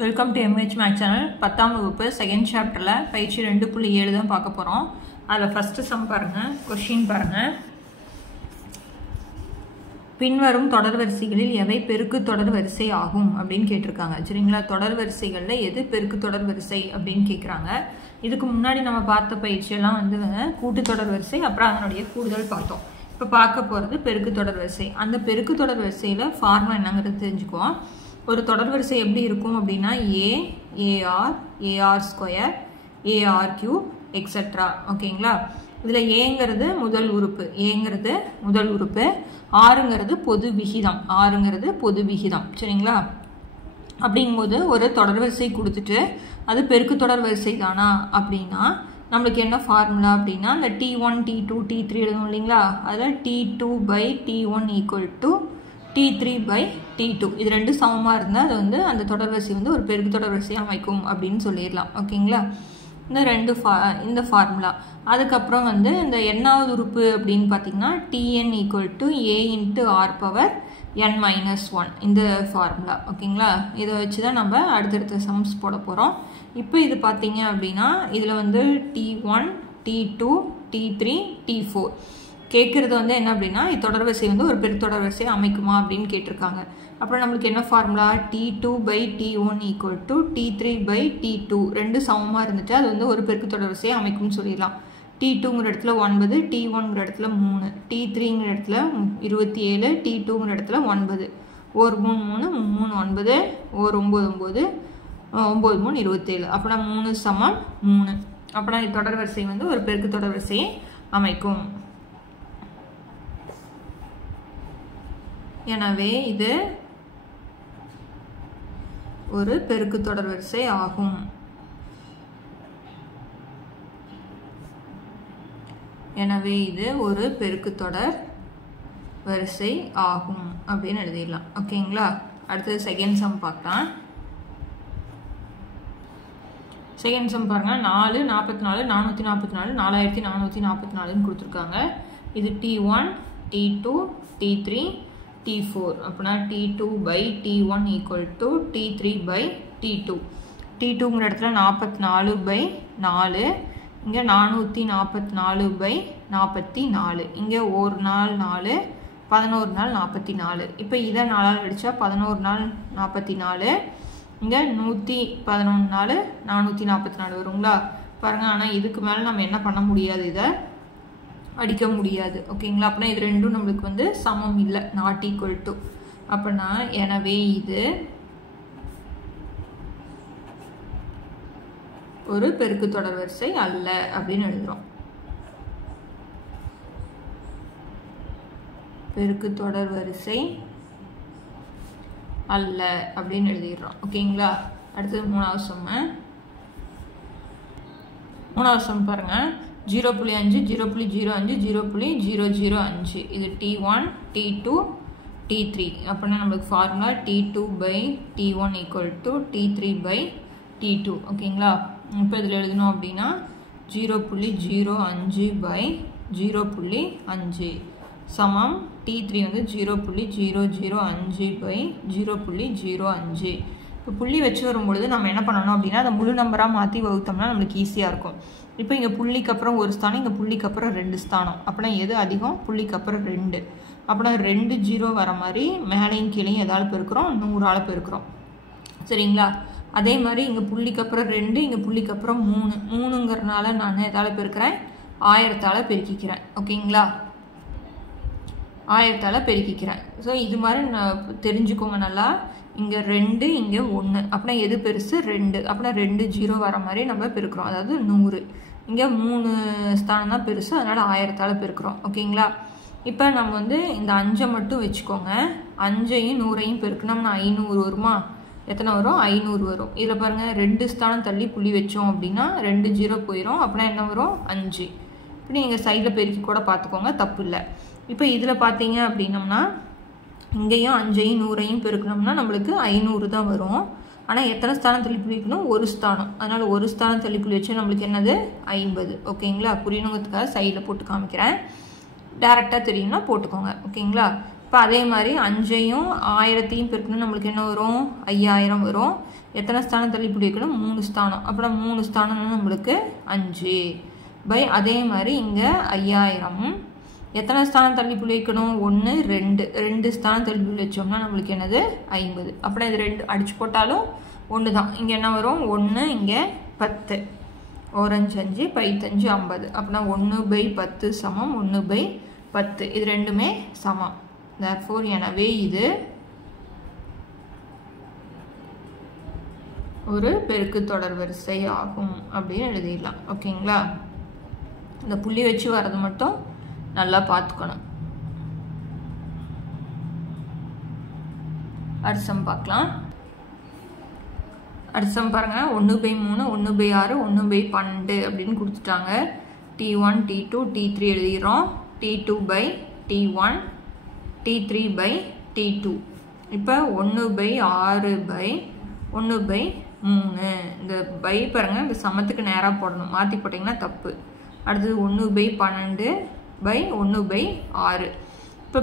Welcome to MH max channel. 10ஆம் வகுப்பு second சாப்டரில் பயிற்சி 2.7 தான் பார்க்க போகிறோம். அதில் ஃபஸ்ட்டு சம் பாருங்கள், கொஷின் பாருங்கள். பின்வரும் தொடர் வரிசைகளில் எவை பெருக்கு தொடர் வரிசை ஆகும் அப்படின்னு கேட்டிருக்காங்க. சரிங்களா, தொடர் வரிசைகளில் எது பெருக்கு தொடர் வரிசை அப்படின்னு கேட்குறாங்க. இதுக்கு முன்னாடி நம்ம பார்த்த பயிற்சியெல்லாம் கூட்டு தொடர் வரிசை, அப்புறம் அதனுடைய கூடுதல் பார்த்தோம். இப்போ பார்க்க போகிறது பெருக்கு தொடர் வரிசை. அந்த பெருக்கு தொடர் வரிசையில் ஃபார்முலா என்னங்கிறது தெரிஞ்சுக்குவோம். ஒரு தொடர் வரிசை எப்படி இருக்கும் அப்படின்னா AR square AR cube etcetera. ஓகேங்களா, இதில் ஏங்கிறது முதல் உறுப்பு, ஆறுங்கிறது பொது விகிதம். சரிங்களா, அப்படிங்கும்போது ஒரு தொடர் வரிசை கொடுத்துட்டு அது பெருக்கு தொடர் வரிசை தானா அப்படின்னா நம்மளுக்கு என்ன ஃபார்முலா அப்படின்னா இந்த T1 T2 T3 எழுதணும் இல்லைங்களா. அதில் T2/T1 ஈக்குவல் டு T3/T2 இது ரெண்டு சமமாக இருந்தால் அது அந்த தொடர் வரிசை ஒரு பெருக்கு தொடர் வரிசையாக அமைக்கும் அப்படின்னு சொல்லிடலாம். ஓகேங்களா, இந்த ஃபார்முலா. அதுக்கப்புறம் இந்த எண்ணாவது உறுப்பு அப்படின்னு பார்த்தீங்கன்னா Tn equal to A into R power n-1 இந்த ஃபார்முலா. ஓகேங்களா, இதை வச்சு தான் நம்ம அடுத்தடுத்த சம்ஸ் போட போகிறோம். இப்போ இது பார்த்தீங்க அப்படின்னா இதில் T1 T2 T3 T4 கேட்குறது என்ன அப்படின்னா தொடர் வரிசை ஒரு பெருக்கு தொடர் வரிசையை அமைக்குமா அப்படின்னு கேட்டிருக்காங்க. அப்புறம் நம்மளுக்கு என்ன formula T2/T1 equal to T3/T2 ரெண்டு சமமாக இருந்துட்டு அது ஒரு பெருக்கு தொடர் வரிசையை அமைக்கும்னு சொல்லிடலாம். T2ங்கிற இடத்துல 9, T1ங்கிற இடத்துல 3, T3ங்கிற இடத்துல 27, T2ங்கிற இடத்துல 9, ஒரு 3 3 9, ஒரு 9 9 3 27, அப்படின்னா 3 சமம் 3. அப்படின்னா தொடர் வரிசை ஒரு பெருக்கு தொடர் வரிசையை அமைக்கும். எனவே இது ஒரு பெருக்கு தொடர் வரிசை ஆகும். அப்படின்னு எழுதிடலாம். ஓகேங்களா, அடுத்தது செகண்ட் சம் பார்க்கலாம். செகண்ட் சம் பாருங்க, 4 44 444 4444 கொடுத்துருக்காங்க. இது T1 T2 T3 T4 அப்படின்னா T2/T1 ஈக்குவல் டு T3/T2. T2ங்கிற இடத்துல 44/4, இங்கே 444/44, இங்கே ஒரு நாள் 4, 11 நாள் 44. இப்போ இதை 4ஆல் அடித்தா 11 நாள் 44, இங்கே 111 நாள் 444 வருங்களா பாருங்கள். ஆனால் இதுக்கு மேலே நம்ம என்ன பண்ண முடியாது, இதை அடிக்க முடியாது. ஓகேங்களா, அப்படின்னா இது ரெண்டும் நம்மளுக்கு சமம் இல்லை, நாட் ஈக்குவல் டு. அப்படின்னா எனவே இது ஒரு பெருக்கு தொடர் வரிசை அல்ல அப்படின்னு எழுதுறோம். பெருக்கு தொடர் வரிசை அல்ல அப்படின்னு எழுதிடுறோம். ஓகேங்களா, அடுத்தது மூணாவது சம் பாருங்க. 0.5 0.05 0.005 இது T1 T2 T3 அப்படின்னா நம்மளுக்கு formula T2/T1 equal to T3/T2. ஓகேங்களா, இப்போ இதில் எழுதணும் அப்படின்னா 0.05/0.5 சமம் T3 0.005/0.05. இப்போ புள்ளி வச்சு வரும்பொழுது நம்ம என்ன பண்ணணும் அப்படின்னா அதை முழு நம்பராக மாற்றி வகுத்தோம்னா நம்மளுக்கு ஈஸியாக இருக்கும். இப்போ இங்கே புள்ளிக்கு அப்புறம் ஒரு ஸ்தானம், இங்கே புள்ளிக்கு அப்புறம் 2 ஸ்தானம். அப்படின்னா எது அதிகம், புள்ளிக்கு அப்புறம் 2. அப்படின்னா 2 0 வர மாதிரி மேலேயும் கீழேயும் எதால் பெருக்கிறோம், 100ஆல் பெருக்கிறோம். சரிங்களா, அதே மாதிரி இங்கே புள்ளிக்கு அப்புறம் 2, இங்கே புள்ளிக்கு அப்புறம் 3ங்கிறதுனால நான் எதால் பெருக்கிறேன், 1000ஆல் பெருக்கிக்கிறேன். ஓகேங்களா, 1000ஆல் பெருக்கிக்கிறேன். ஸோ இது மாதிரி தெரிஞ்சுக்கோங்க நல்லா. இங்கே 2, இங்கே 1, அப்படின்னா எது பெருசு, 2. அப்படின்னா 2 0 வர மாதிரி நம்ம பெருக்கிறோம், அதாவது 100. இங்கே 3 ஸ்தானம் தான் பெருசு, அதனால் 1000ஆல் பெருக்கிறோம். ஓகேங்களா, இப்போ நம்ம இந்த 5 மட்டும் வச்சுக்கோங்க. 5ஐயும் 100ஐயும் பெருக்கணும்னா 500 வருமா, எத்தனை வரும், 500 வரும். இதில் பாருங்கள் 2 ஸ்தானம் தள்ளி புள்ளி வச்சோம் அப்படின்னா 2 0 போயிடும். அப்படின்னா என்ன வரும், 5. இப்படி நீங்கள் சைடில் பெருக்கி கூட பார்த்துக்கோங்க, தப்பு இல்லை. இப்போ இதில் பார்த்தீங்க அப்படின்னம்னா இங்கேயும் 5ஐயும் 100ஐயும் பெருக்கணும்னா நம்மளுக்கு 500 தான் வரும். ஆனால் எத்தனை ஸ்தானம் தள்ளி புள்ளி வைக்கணும், ஒரு ஸ்தானம். அதனால் ஒரு ஸ்தானம் தள்ளி புள்ளி வச்சு நம்மளுக்கு என்னது 50. ஓகேங்களா, புரியணுங்கிறதுக்காக சைடில் போட்டு காமிக்கிறேன். டேரெக்டாக தெரியும்னா போட்டுக்கோங்க. ஓகேங்களா, இப்போ அதே மாதிரி 5ஐயும் 1000ஐயும் பெருக்கணும் நம்மளுக்கு என்ன வரும் 5000 வரும். எத்தனை ஸ்தானம் தள்ளி இப்படி வைக்கணும் 3 ஸ்தானம். அப்புறம் 3 ஸ்தானம்னா நம்மளுக்கு 5 பை அதே மாதிரி இங்கே 5000 எத்தனை ஸ்தானம் தள்ளி புள்ளி வைக்கணும் 1 2 ஸ்தானம் தள்ளி புள்ளி வச்சோம்னா நம்மளுக்கு என்னது 50. அப்புறம் இது 2 அடிச்சு போட்டாலும் 1 தான். இங்கே என்ன வரும் 1 இங்கே 10 ஓரஞ்சு 5 பைத்தஞ்சு 50. அப்படின்னா 1/10 சமம் 1/10. இது ரெண்டுமே சமம். therefore எனவே இது ஒரு பெருக்கு தொடர் வரிசை ஆகும் அப்படின்னு எழுதிடலாம். ஓகேங்களா? இந்த புள்ளி வச்சு வர்றது மட்டும் நல்லா பார்த்துக்கணும். அடுத்த பார்க்கலாம். அடுத்த பாருங்க 1/3 1/6 1/12 அப்படின்னு கொடுத்துட்டாங்க. T1 T2 T3 எழுதிடுறோம். T2/T1 T3/T2. இப்போ 1/6/1/3 இந்த பை பாருங்க இந்த சமத்துக்கு நேராக போடணும். மாற்றி போட்டிங்கன்னா தப்பு. அடுத்தது 1/12/1/6. இப்போ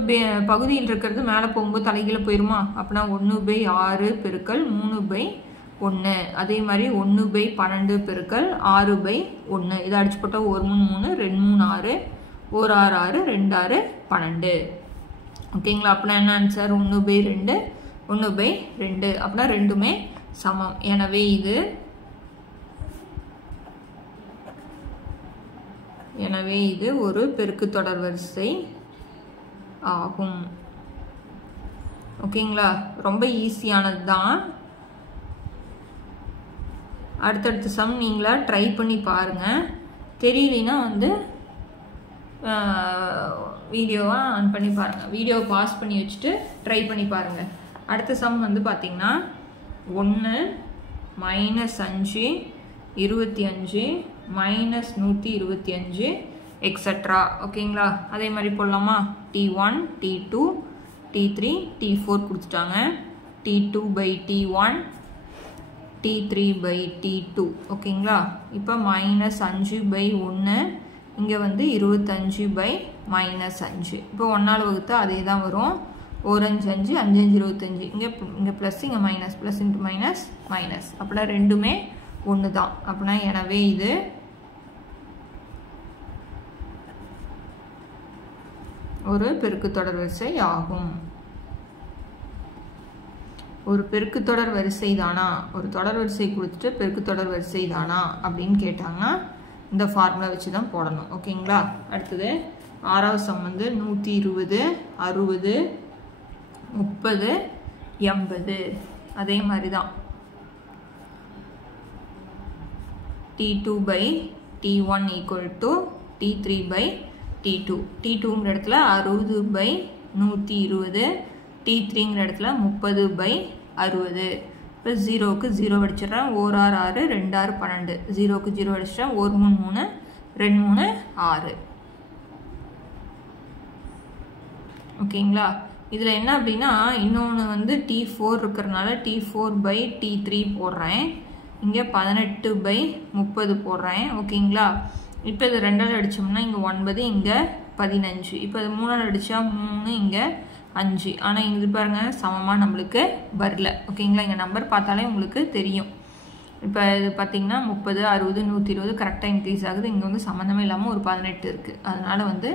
பகுதியில் இருக்கிறது மேலே போகும்போது தலைகீழ போயிருமா? அப்படின்னா 1/6 பெருக்கல் 3/1. அதே மாதிரி 1/12 பெருக்கல் 6/1. இதை அடிச்சு போட்டால் 1 3 2 3 6 1 6 6 2 6 12. ஓகேங்களா? அப்படின்னா என்ன ஆன்சர் 1/2 1/2. அப்படின்னா ரெண்டுமே சமம். எனவே இது ஒரு பெருக்கு தொடர் வரிசை ஆகும். ஓகேங்களா? ரொம்ப ஈஸியானது தான். அடுத்தடுத்த சம் நீங்களா ட்ரை பண்ணி பாருங்கள். தெரியலனா வந்து வீடியோவை ஆன் பண்ணி பாருங்கள். வீடியோவை பாஸ் பண்ணி வச்சுட்டு ட்ரை பண்ணி பாருங்கள். அடுத்த சம் வந்து பார்த்திங்கன்னா 1 -5 25 -125 எக்ஸட்ரா. ஓகேங்களா? அதே மாதிரி போடலாமா? T1 T2 T3 T4 கொடுத்துட்டாங்க. T2/T1 T3/T2. ஓகேங்களா? இப்போ -5/1 இங்கே வந்து 25/-5. இப்போ 1ஆல் வகுத்தா அதே தான் வரும். ஓரஞ்சு 5 5 5 25. இங்கே ப்ளஸ் இங்கே minus plus into minus minus. அப்படின்னா ரெண்டுமே 1 தான். அப்படின்னா எனவே இது ஒரு பெருக்கு தொடர் வரிசை ஆகும். ஒரு பெருக்கு தொடர் வரிசை தானா, ஒரு தொடர் வரிசை கொடுத்துட்டு பெருக்கு தொடர் வரிசை தானா அப்படின்னு கேட்டாங்கன்னா இந்த ஃபார்முலா வச்சு தான் போடணும். ஓகேங்களா? அடுத்தது 6வது சம் வந்து 120 60 30 80. அதே மாதிரி தான் T2/T1 = T3/T2. T2ங்கிற இடத்துல 60/120, T3ங்கிற இடத்துல 30/60. இப்போ 0க்கு 0 அடிச்சிடறேன். 1 6 6 2 6 12. 0க்கு 0 அடிச்சிட்டேன். 1 3 3 2 3 6. ஓகேங்களா? இதில் என்ன அப்படின்னா இன்னொன்று வந்து T4 இருக்கிறனால T4/T3 போடுறேன். இங்கே 18/30 போடுறேன். ஓகேங்களா? இப்போ இது 2ஆல் அடித்தோம்னா இங்கே 9 இங்கே 15. இப்போ இது 3ஆல் அடித்தா 3 இங்கே 5. ஆனால் இது பாருங்கள் சமமாக நம்மளுக்கு வரல. ஓகேங்களா? இங்கே நம்பர் பார்த்தாலே உங்களுக்கு தெரியும். இப்போ இது பார்த்திங்கன்னா 30 60 120 கரெக்டாக இன்க்ரீஸ் ஆகுது. இங்கே வந்து சம்மந்தமே இல்லாமல் ஒரு 18 இருக்குது. அதனால் வந்து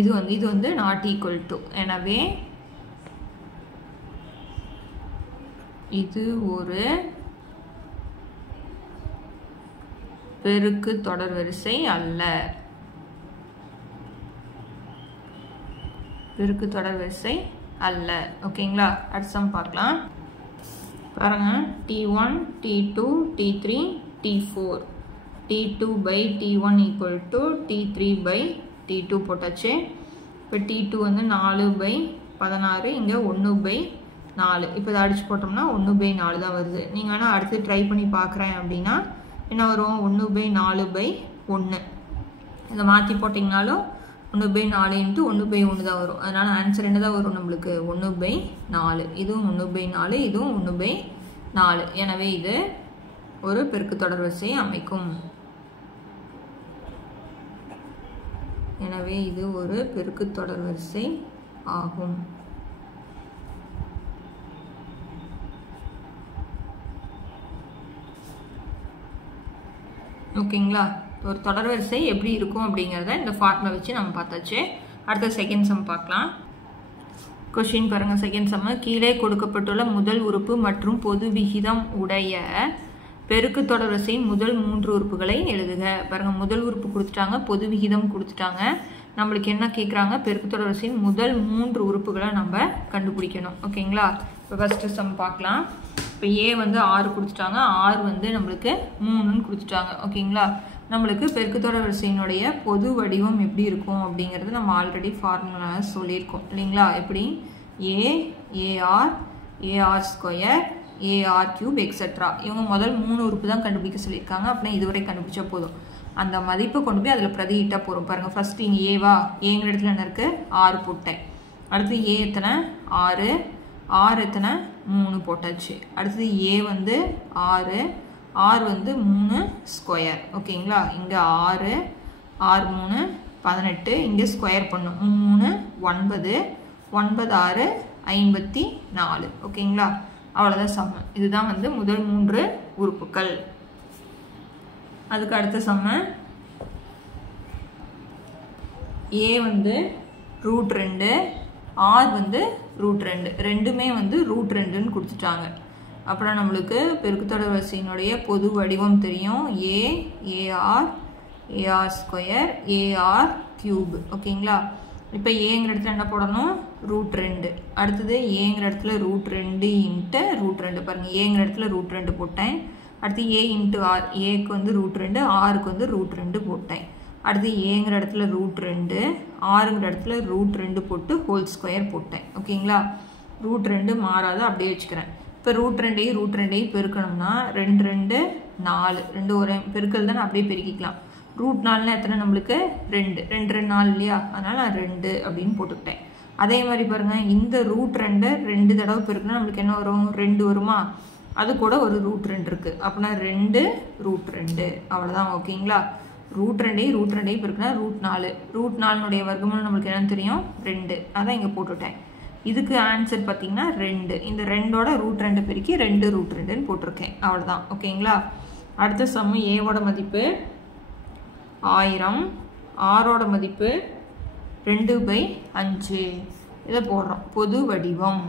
இது வந்து நாட் ஈக்குவல் டு. எனவே இது ஒரு பெருக்கு தொடர் வரிசை அல்ல. பெருக்கு தொடர் வரிசை அல்ல. ஓகேங்களா? அடுத்த சம் பார்க்கலாம். பாருங்க T1 T2 T3 T4. T2/T1 = T3/T2 போட்டாச்சு. இப்போ T2 வந்து 4/16 இங்கே 1/4. இப்போ இதை அடிச்சு போட்டோம்னா 1/4 தான் வருது. நீங்கள் வேணால் அடுத்து ட்ரை பண்ணி பார்க்குறேன் அப்படின்னா என்ன வரும் 1/4/1. இதை மாற்றி போட்டிங்கனாலும் 1/4 × 1/1 தான் வரும். அதனால் ஆன்சர் என்ன தான் வரும் நம்மளுக்கு 1/4. இதுவும் 1/4 இதுவும் 1/4. எனவே இது ஒரு பெருக்கு தொடர் வரிசையை அமைக்கும். எனவே இது ஒரு பெருக்கு தொடர் வரிசை ஆகும். ஓகேங்களா? ஒரு தொடர்வரிசை எப்படி இருக்கும் அப்படிங்கிறத இந்த ஃபார்முலா வச்சு நம்ம பார்த்தாச்சு. அடுத்த செகண்ட் சம் பார்க்கலாம். கொஸ்டின் பாருங்க. செகண்ட் சம், கீழே கொடுக்கப்பட்டுள்ள முதல் உறுப்பு மற்றும் பொது விகிதம் உடைய பெருக்கு தொடர்வரிசையின் முதல் 3 உறுப்புகளை எழுதுக. பாருங்க, முதல் உறுப்பு கொடுத்துட்டாங்க, பொது விகிதம் கொடுத்துட்டாங்க. நம்மளுக்கு என்ன கேட்குறாங்க? பெருக்கு தொடர்வரிசையின் முதல் 3 உறுப்புகளை நம்ம கண்டுபிடிக்கணும். ஓகேங்களா? இப்போ ஃபர்ஸ்ட் சம் பார்க்கலாம். இப்போ ஏ வந்து 6 கொடுத்துட்டாங்க, 6 வந்து நம்மளுக்கு 3ன்னு கொடுத்துட்டாங்க. ஓகேங்களா? நம்மளுக்கு பெருக்கு தொடர்வரிசையினுடைய பொது வடிவம் எப்படி இருக்கும் அப்படிங்கிறது நம்ம ஆல்ரெடி ஃபார்முலா சொல்லியிருக்கோம் இல்லைங்களா? எப்படி? A r square a r cube etcetera. இவங்க முதல் 3 உறுப்பு தான் கண்டுபிடிக்க சொல்லியிருக்காங்க. அப்படின்னா இதுவரை கண்டுபிடிச்சா போதும். அந்த மதிப்பை கொண்டு போய் அதில் பிரதியிட்டா போகிறோம். பாருங்கள், ஃபர்ஸ்ட் இங்கே ஏவா, ஏங்கிற இடத்துல என்ன இருக்குது? 6 போட்டேன். அடுத்து ஏ எத்தனை? 6. 6 எத்தனை? 3 போட்டாச்சு. அடுத்தது ஏ வந்து 6 வந்து 3 ஸ்கொயர். ஓகேங்களா? இங்கே 6 3 18. இங்கே ஸ்கொயர் பண்ணும் 3 9 9 6 54. ஓகேங்களா? அவ்வளோதான் சம்ம. இதுதான் வந்து முதல் 3 உறுப்புகள். அதுக்கு அடுத்த சம்ம, ஏ வந்து √2, ஆர் வந்து √2, ரெண்டுமே வந்து √2ன்னு கொடுத்துட்டாங்க. அப்புறம் நம்மளுக்கு பெருக்கு தொடர்வரிசையினுடைய பொது வடிவம் தெரியும். A r square a r cube. ஓகேங்களா? இப்போ ஏங்கிற இடத்துல என்ன போடணும்? √2. அடுத்தது ஏங்கிற இடத்துல √2 இன்ட்டு √2. பாருங்கள், ஏங்கிற இடத்துல √2 போட்டேன். அடுத்து ஏ இன்ட்டு ஆர், ஏக்கு வந்து √2, ஆருக்கு வந்து √2 போட்டேன். அடுத்து ஏங்கிற இடத்துல √2, ஆறுங்கிற இடத்துல √2 போட்டு ஹோல் ஸ்கொயர் போட்டேன். ஓகேங்களா? √2 மாறாத அப்படியே வச்சுக்கிறேன். இப்போ √2 பெருக்கணும்னா 2 2 4, 2 ஒரு பெருக்கல் தான் அப்படியே பெருக்கிக்கலாம். √4 எத்தனை நம்மளுக்கு? 2 2 4 இல்லையா? அதனால் நான் 2 அப்படின்னு போட்டுக்கிட்டேன். அதே மாதிரி பாருங்கள், இந்த √2 2 தடவை பெருக்குனா நம்மளுக்கு என்ன வரும்? 2 வருமா? அது கூட ஒரு √2 இருக்குது. அப்படின்னா 2 √2 அவ்வளோதான். ஓகேங்களா? √2 பெருக்குனா √4. √4னுடைய வர்க்கமூலம் நம்மளுக்கு என்னன்னு தெரியும்? 2. அதான் இங்கே போட்டுவிட்டேன். இதுக்கு ஆன்சர் பார்த்தீங்கன்னா 2. இந்த 2ஓட √2 பெருக்கி 2 √2ன்னு போட்டிருக்கேன். அவ்வளோதான். ஓகேங்களா? அடுத்த சம்மு, ஏவோட மதிப்பு 1000, ஆரோட மதிப்பு 2/5. இதை போடுறோம். பொது வடிவம்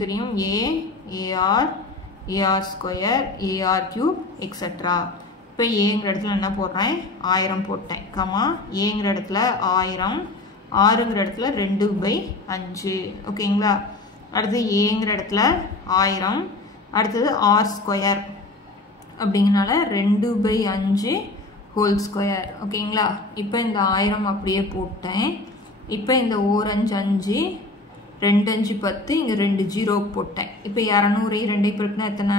தெரியும். A r square a r cube etcetera. இப்போ ஏங்கிற இடத்துல என்ன போடுறேன்? 1000 போட்டேன். கமா, ஏங்கிற இடத்துல 1000, ஆறுங்கிற இடத்துல 2/5. ஓகேங்களா? அடுத்து ஏங்கிற இடத்துல 1000, அடுத்தது ஆர் ஸ்கொயர் அப்படிங்கனால 2/5 ஹோல் ஸ்கொயர். ஓகேங்களா? இப்போ இந்த 1000 அப்படியே போட்டேன். இப்போ இந்த 4 5 5, 2 5 10, இங்கே 2 0 போட்டேன். இப்போ 200 2 பெருக்குனா எத்தனை?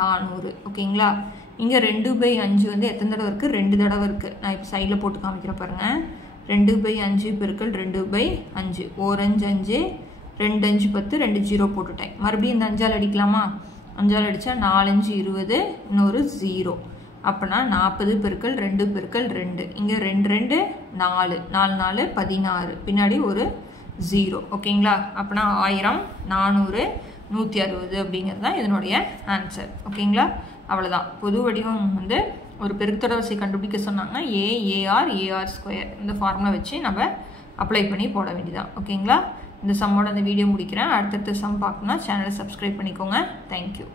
400. ஓகேங்களா? இங்கே 2/5 வந்து எத்தனை தடவை இருக்குது? 2 தடவை இருக்குது. நான் இப்போ சைடில் போட்டு காமிக்கிறேன் பாருங்கள். 2/5 பெருக்கல் 2/5, 4 5 5, 2 5 10, 2 0 போட்டுட்டேன். மறுபடியும் இந்த 5ஆல் அடிக்கலாமா? 5ஆல் அடித்தா 4 5 20, இன்னொரு 0. அப்போனா 40 பெருக்கல் 2 பெருக்கல் 2. இங்கே 2 2 4, 4 4 16, பின்னாடி ஒரு 0. ஓகேங்களா? அப்போனா 1000 400 160 அப்படிங்கிறது தான் இதனுடைய ஆன்சர். ஓகேங்களா? அவ்வளோதான். பொது வடிவம் வந்து ஒரு பெருக்கு தொடர்வரிசை கண்டுபிடிக்க சொன்னாங்க. ஏஆர் ஸ்கொயர் இந்த ஃபார்முலா வச்சு நம்ம அப்ளை பண்ணி போட வேண்டியதான். ஓகேங்களா? இந்த சம்மோட அந்த வீடியோ முடிக்கிறேன். அடுத்தடுத்த சம் பார்க்கணும்னா சேனலை சப்ஸ்கிரைப் பண்ணிக்கோங்க. தேங்க்யூ.